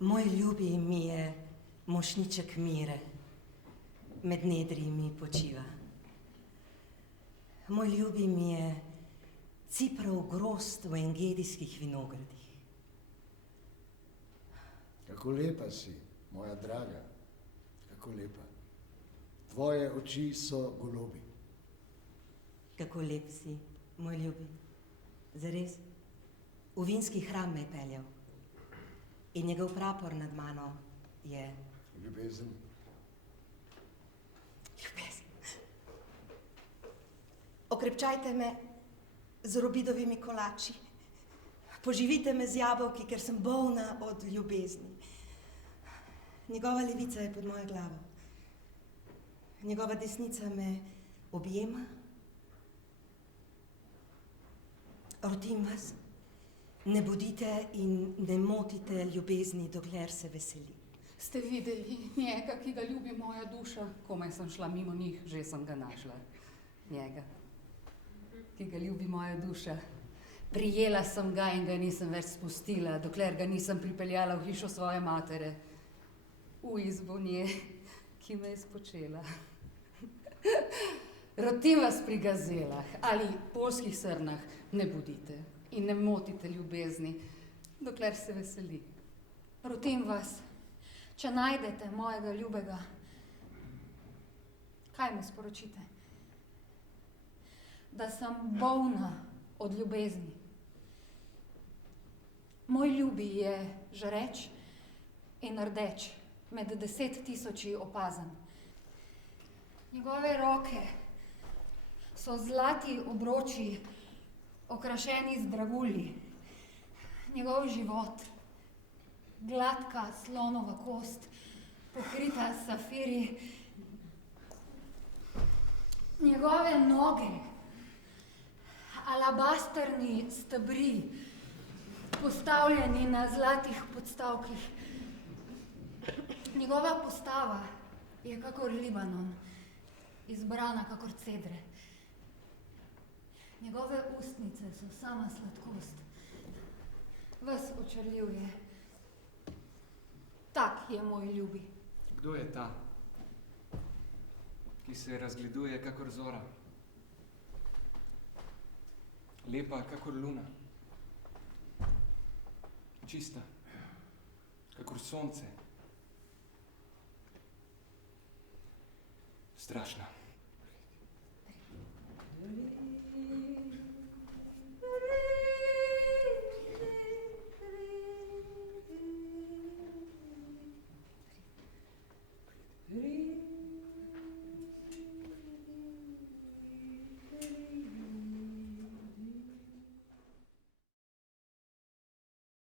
Moj ljubi mi je mošniček mire, med nedri mi počiva. Moj ljubi mi je ciprav grozd v engedijskih vinogradih. Kako lepa si, moja draga, kako lepa. Tvoje oči so golobi. Kako lep si, moj ljubi. Zares, v vinski hram me je peljal. In njegov prapor nad mano je... Ljubezen. Ljubezen. Okrepčajte me z robidovimi kolači. Poživite me z jabolki, ker sem bolna od ljubezni. Njegova levica je pod mojo glavo. Njegova desnica me objema. Rotim vas, ne bodite in ne motite ljubezni, dokler se veseli. Ste videli njega, ki ga ljubi moja duša? Komaj sem šla mimo njih, že sem ga našla. Njega, ki ga ljubi moja duša. Prijela sem ga in ga nisem več spustila, dokler ga nisem pripeljala v hišo svoje matere. V izbo nje, ki me je spočela. Rotim vas pri gazelah ali poljskih srnah, ne bodite in ne motite ljubezni, dokler se veseli. Rotim vas, če najdete mojega ljubega, kaj mu sporočite? Da sem bolna od ljubezni. Moj ljubi je žareč in rdeč, med 10 000 opazen. Njegove roke so zlati obroči, okrašeni z dragulji. Njegov život, gladka slonova kost, pokrita s safiri. Njegove noge, alabasterni stebri, postavljeni na zlatih podstavkih. Njegova postava je kakor Libanon, izbrana kakor cedre. Njegove ustnice so sama sladkost. Ves očarljiv je. Tak je moj ljubi. Kdo je ta, ki se razgleduje kakor zora? Lepa kakor luna. Čista, kakor sonce. Strašna.